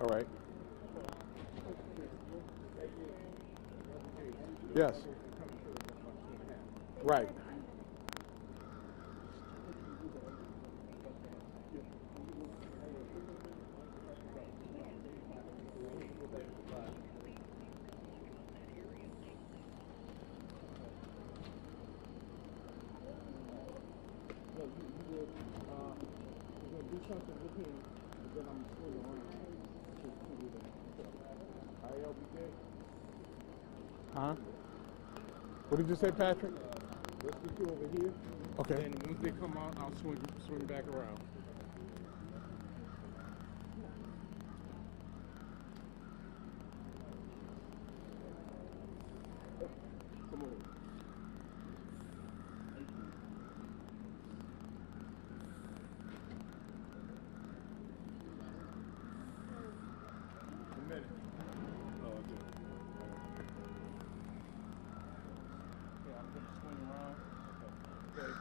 All right. Yes. Right. Huh? What did you say, Patrick? Let's get you over here. Okay. And once they come out, I'll swing back around. Come on. A minute. Oh, okay. Okay, I'm going to swing around. Okay.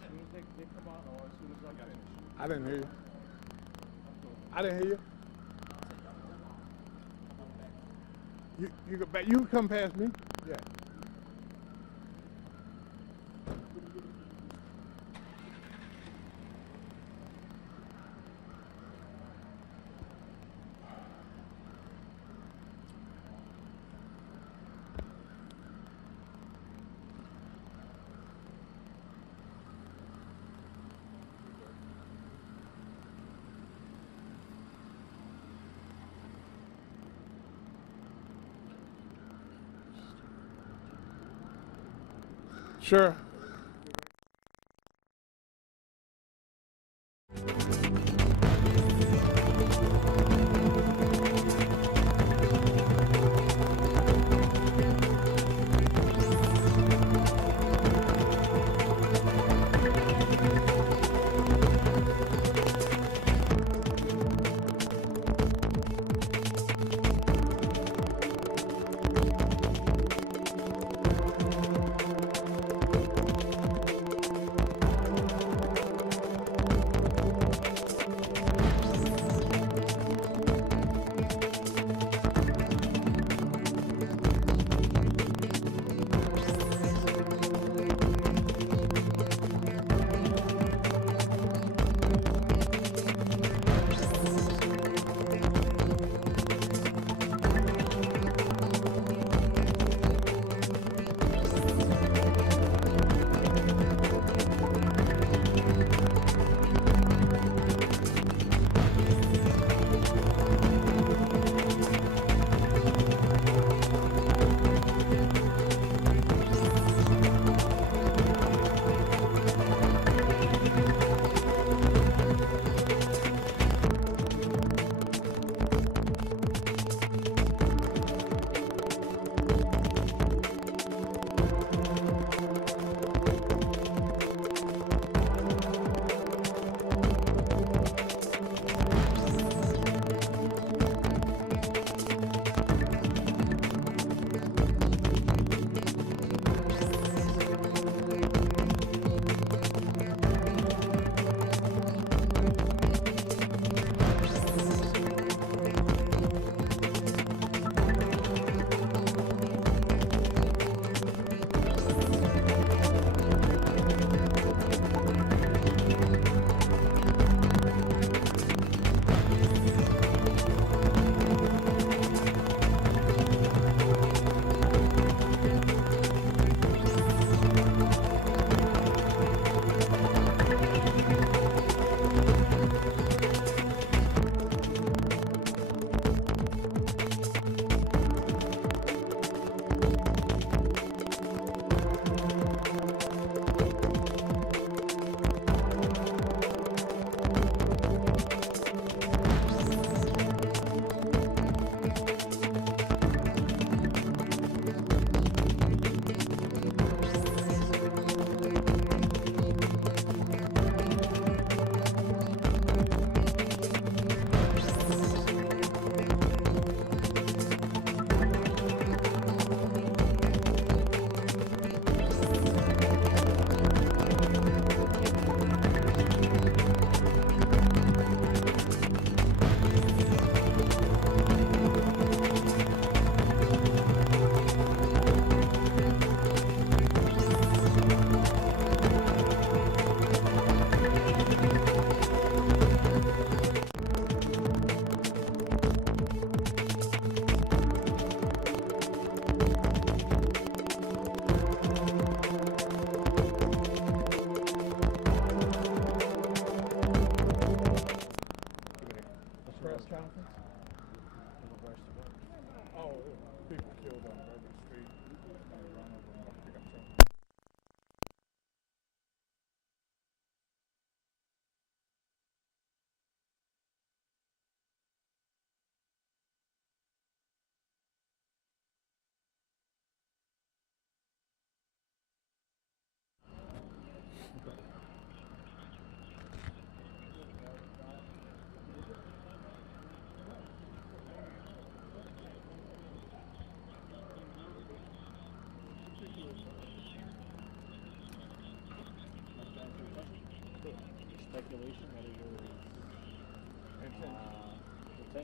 As soon as they come out, or as soon as I finish. I didn't hear you. I didn't hear you. You go back. You can come past me. Yeah. Sure.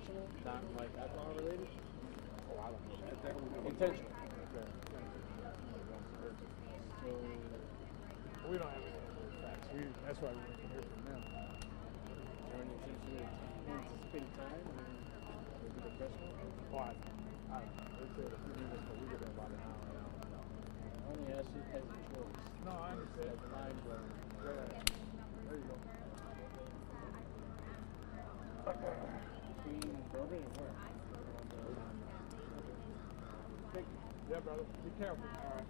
intentional, not like alcohol related? Oh, I don't know that. That would be Intentional. okay. So, We don't have any of those facts. That's why we want to hear from them. during the anticipated time, would be the professional. Oh, I don't know. They said a few minutes, but we get there about an hour. I only asked you as a choice. No, I understand. That's mind blowing. Yeah. There you go. Between Bourbon and where? Thank you. Yeah, brother. Be careful. All right.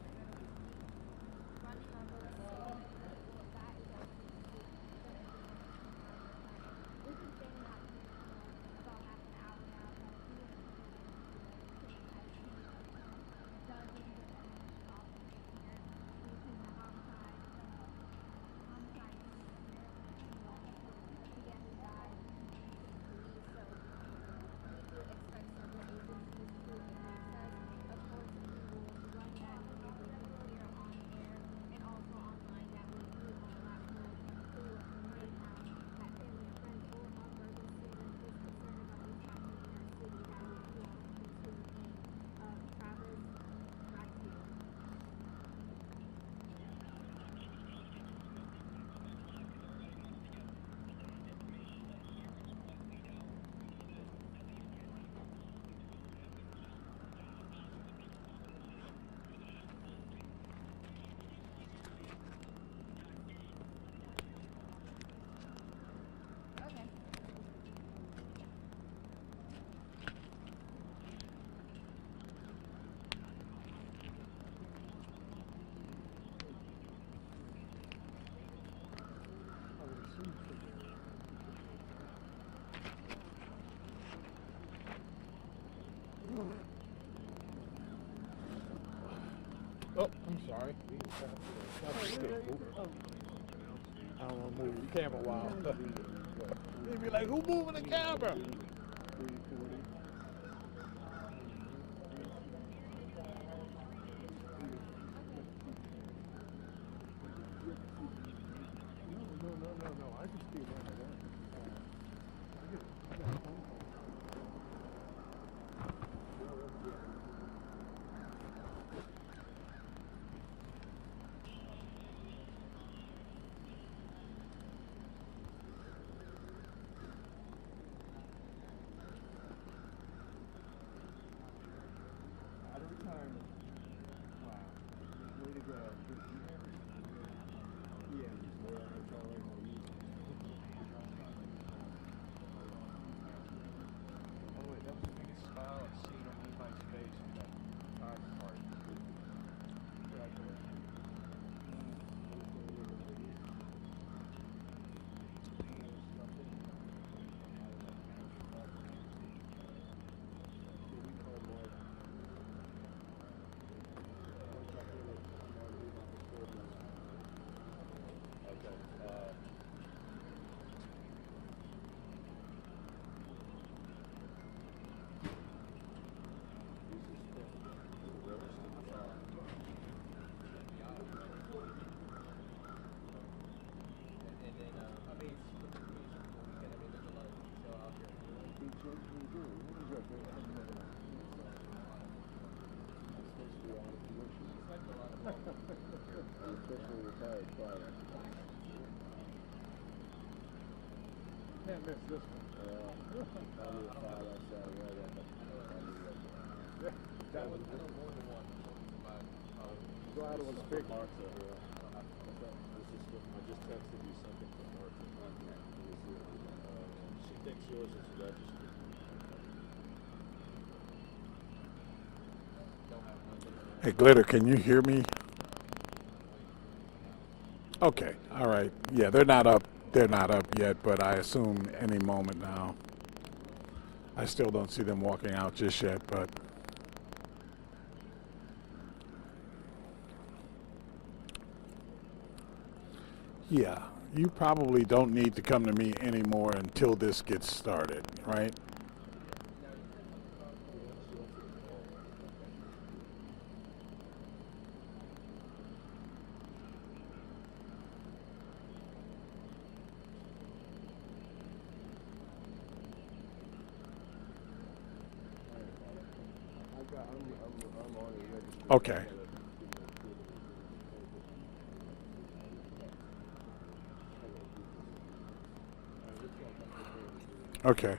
Oh, I'm sorry. I don't want to move the camera while. They'd be like, who moving the camera? No. I can see one of that. I got a phone call. Out of retirement. Wow. Way to go. Yeah, it's all right. By the way, that was the biggest smile I've seen on anybody's face in that time part. Especially retired fire. Can't miss this one. I need a file outside right at the That was Glad it was big. Martha. I just texted you something from Martha. She thinks yours is registered. Hey, Glitter, can you hear me? Okay, all right. Yeah, they're not up. They're not up yet, but I assume any moment now. I still don't see them walking out just yet, but yeah, you probably don't need to come to me anymore until this gets started, right? Okay. Okay.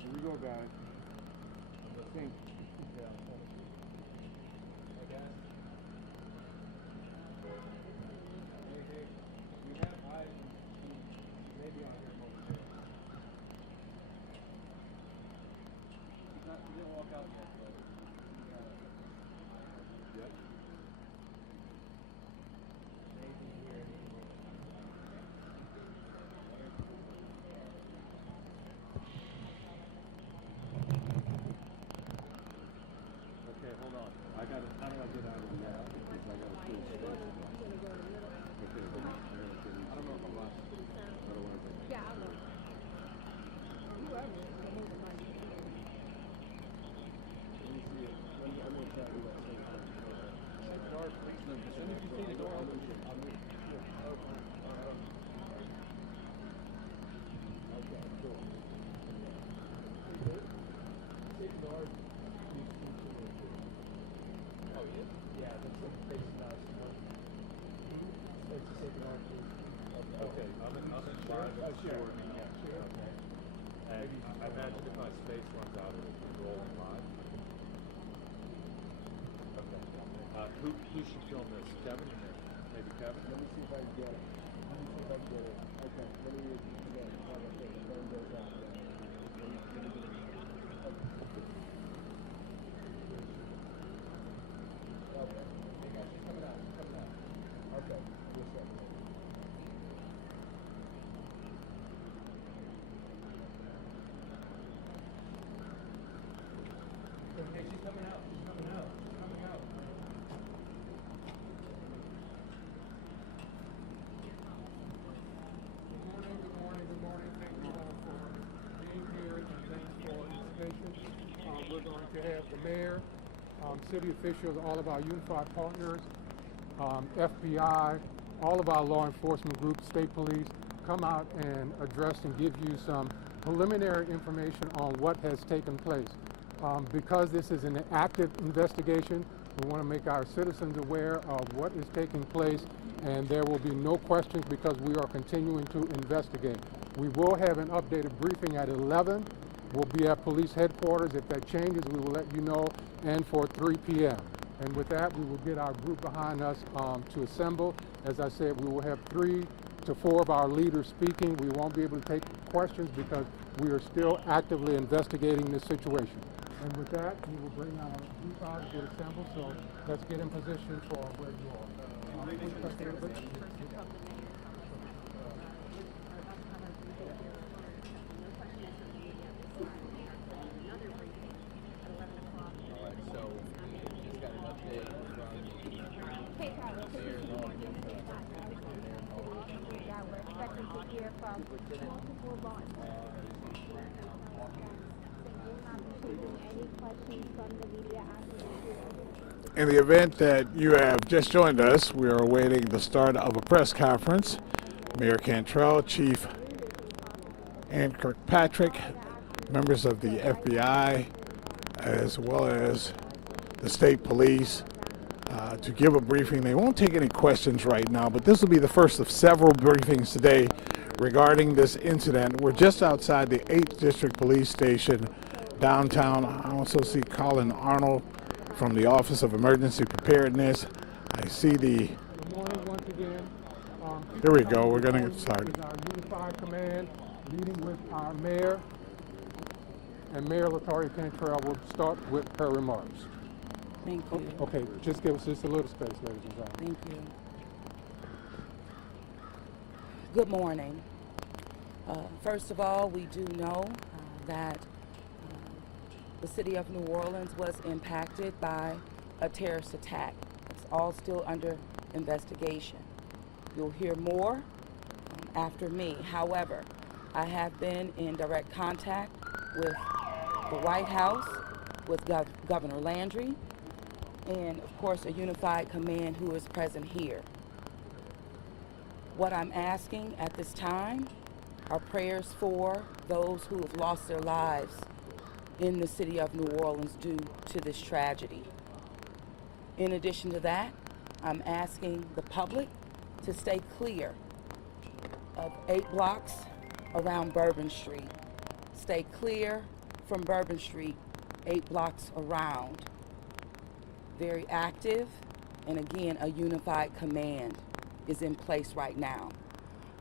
Here we go, guys. Think. We have eyes maybe on here momentarily. He didn't walk out yet, but yep. Maybe here any moment. Okay, hold on. How do I get out of the app? Because I got to pull space. Okay, hold on. I don't know if I'm lost. Otherwise, Yeah, I will. You are moving like you. Let me see it. I'm going to try to do that same thing. George, please move. As soon as you see the door open, I'll move. Okay, cool. Ignore. Oh, he is? Yeah, that's what facing us. It's just ignore. Okay, I'm in live Sure. short. Sure. Okay. And I imagine if my space runs out, it'll be rolling live. Okay. Who should film this? Kevin or me? Maybe Kevin? Let me see if I can get it. Let me see if I can get it. Okay, let me get it. Okay, the phone goes out. Let me get it. Okay. Hey guys, she's coming out. She's coming out. Okay, what's up? Hey, she's coming out. She's coming out. She's coming out. Good morning. Thank you all for being here and thanks for your patience. We're going to have the mayor, city officials, all of our unified partners, FBI, all of our law enforcement groups, state police, come out and address and give you some preliminary information on what has taken place. Because this is an active investigation, we want to make our citizens aware of what is taking place, and there will be no questions because we are continuing to investigate. We will have an updated briefing at 11. We'll be at police headquarters. If that changes, we will let you know, and for 3 p.m. And with that, we will get our group behind us to assemble. As I said, we will have 3 to 4 of our leaders speaking. We won't be able to take questions because we are still actively investigating this situation. And with that, we will bring our group out to get assembled. So let's get in position for where you are. Hey, Tyler, can you see more information about yeah, we're expecting to hear from multiple law enforcement. So we'll not be taking any questions from the media after the hearing. In the event that you have just joined us, we are awaiting the start of a press conference. Mayor Cantrell, Chief Ann Kirkpatrick, members of the FBI, as well as the state police, to give a briefing. They won't take any questions right now, but this will be the first of several briefings today regarding this incident. We're just outside the 8th District Police Station downtown. I also see Colin Arnold from the Office of Emergency Preparedness. I see the Good morning once again. Here we go. We're going to get started. Our unified command, leading with our mayor, and Mayor Latoya Cantrell will start with her remarks. Thank you. Okay, just give us just a little space, ladies and gentlemen. Thank you. Good morning. First of all, we do know that the city of New Orleans was impacted by a terrorist attack. It's all still under investigation. You'll hear more after me. However, I have been in direct contact with the White House, with Governor Landry, and of course a unified command who is present here. What I'm asking at this time are prayers for those who have lost their lives in the city of New Orleans due to this tragedy. In addition to that, I'm asking the public to stay clear of 8 blocks around Bourbon Street. Stay clear from Bourbon Street 8 blocks around. Very active, and again, a unified command is in place right now.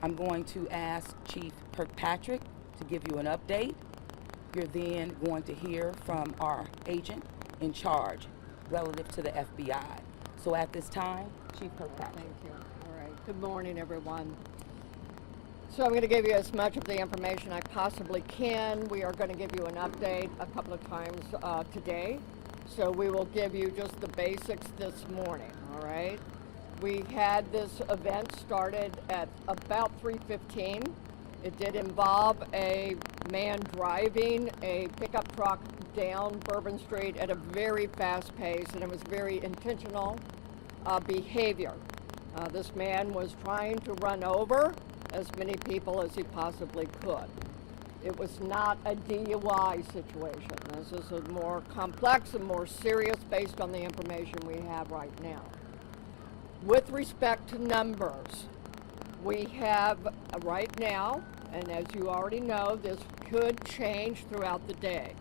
I'm going to ask Chief Kirkpatrick to give you an update. You're then going to hear from our agent in charge relative to the FBI. So at this time, Chief Kirkpatrick. Thank you. All right. Good morning, everyone. So I'm going to give you as much of the information I possibly can. We are going to give you an update a couple of times today. So we will give you just the basics this morning, all right? We had this event started at about 3:15. It did involve a man driving a pickup truck down Bourbon Street at a very fast pace, and it was very intentional behavior. This man was trying to run over as many people as he possibly could. It was not a DUI situation. This is a more complex and more serious based on the information we have right now. With respect to numbers, we have right now, and as you already know, this could change throughout the day.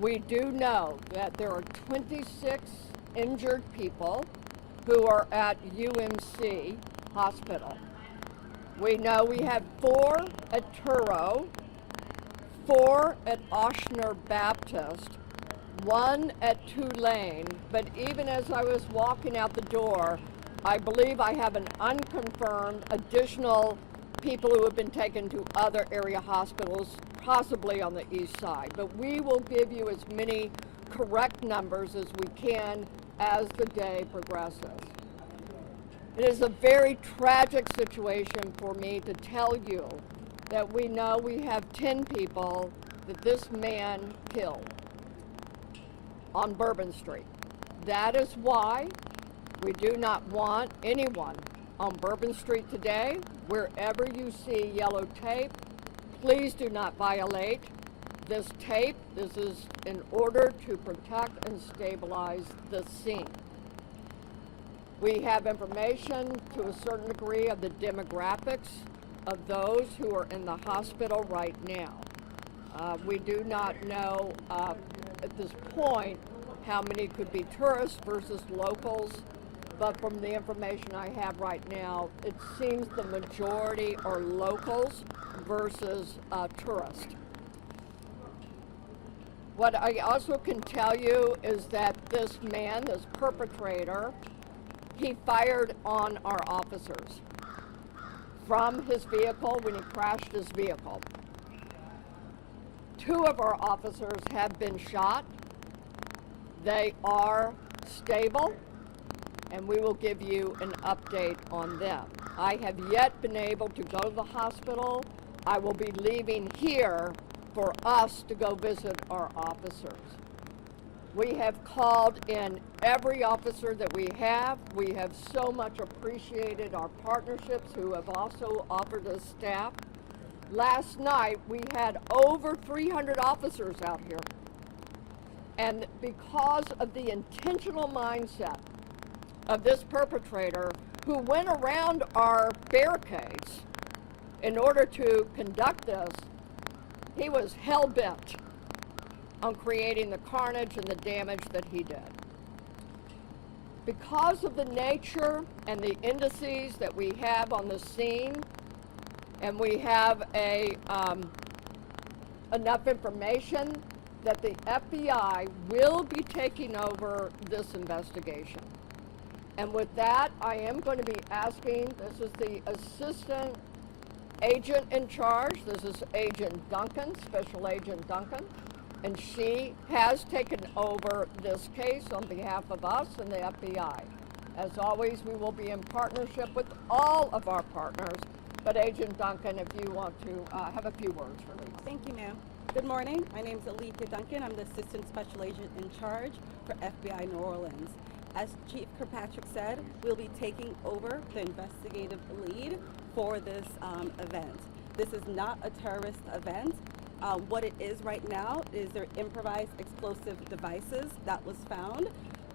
We do know that there are 26 injured people who are at UMC Hospital. We know we have 4 at Turo, 4 at Oshner Baptist, 1 at Tulane, but even as I was walking out the door, I believe I have an unconfirmed additional people who have been taken to other area hospitals, possibly on the east side. But we will give you as many correct numbers as we can as the day progresses. It is a very tragic situation for me to tell you that we know we have 10 people that this man killed on Bourbon Street. That is why we do not want anyone on Bourbon Street today. Wherever you see yellow tape, please do not violate this tape. This is in order to protect and stabilize the scene. We have information to a certain degree of the demographics of those who are in the hospital right now. We do not know at this point how many could be tourists versus locals, but from the information I have right now, it seems the majority are locals versus tourists. What I also can tell you is that this man, this perpetrator, he fired on our officers from his vehicle when he crashed his vehicle. 2 of our officers have been shot. They are stable, and we will give you an update on them. I have yet been able to go to the hospital. I will be leaving here for us to go visit our officers. We have called in every officer that we have. We have so much appreciated our partnerships who have also offered us staff. Last night, we had over 300 officers out here. And because of the intentional mindset of this perpetrator who went around our barricades in order to conduct this, he was hell-bent on creating the carnage and the damage that he did. because of the nature and the indices that we have on the scene, and we have enough information that the FBI will be taking over this investigation. And with that, I am going to be asking, this is the assistant agent in charge. This is Agent Duncan, Special Agent Duncan, and she has taken over this case on behalf of us and the FBI. As always, we will be in partnership with all of our partners, but Agent Duncan, if you want to have a few words for me. Thank you, ma'am. Good morning. My name is Alethea Duncan. I'm the Assistant Special Agent in charge for FBI New Orleans. As Chief Kirkpatrick said, we'll be taking over the investigative lead for this event. This is not a terrorist event. What it is right now is their improvised explosive devices that was found,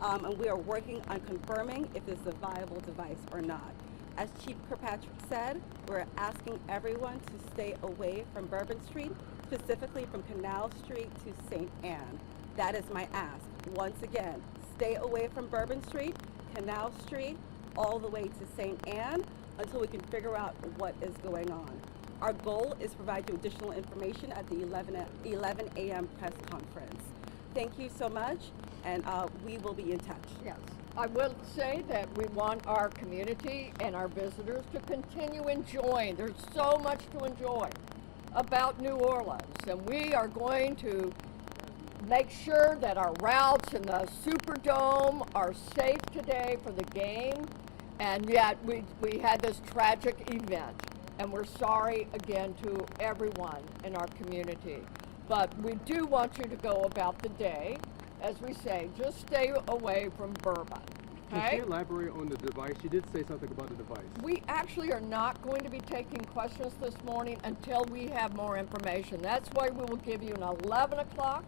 and we are working on confirming if it's a viable device or not. As Chief Kirkpatrick said, we're asking everyone to stay away from Bourbon Street, specifically from Canal Street to St. Anne. That is my ask. Once again, stay away from Bourbon Street, Canal Street, all the way to St. Anne until we can figure out what is going on. Our goal is to provide you additional information at the 11 a.m. press conference. Thank you so much, and we will be in touch. Yes. I will say that we want our community and our visitors to continue enjoying. There's so much to enjoy about New Orleans, and we are going to make sure that our routes in the Superdome are safe today for the game, and yet we had this tragic event, and we're sorry again to everyone in our community. But we do want you to go about the day, as we say, just stay away from Bourbon. Can Okay? she elaborate on the device? She did say something about the device. We actually are not going to be taking questions this morning until we have more information. That's why we will give you an 11 o'clock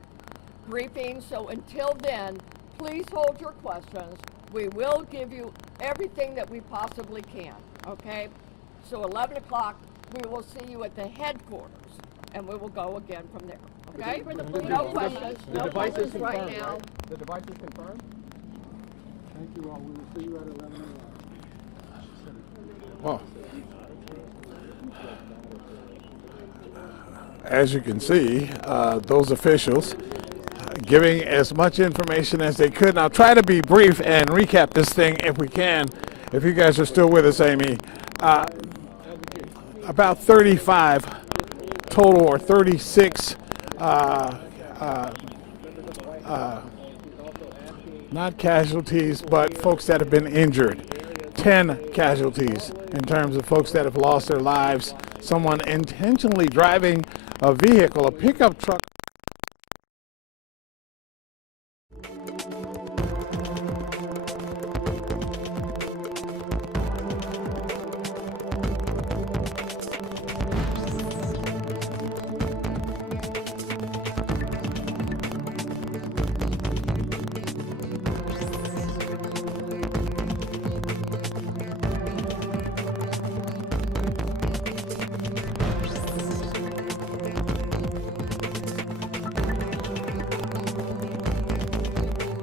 briefing. So until then, please hold your questions. We will give you everything that we possibly can, okay? So 11 o'clock, we will see you at the headquarters, and we will go again from there, okay? No questions, no questions right now. The device is confirmed? Thank you all. We will see you at 11 a.m. Well, as you can see, those officials giving as much information as they could. Now, try to be brief and recap this thing if we can. If you guys are still with us, Amy. About 35 total, or 36 not casualties, but folks that have been injured. 10 casualties in terms of folks that have lost their lives. Someone intentionally driving a vehicle, a pickup truck.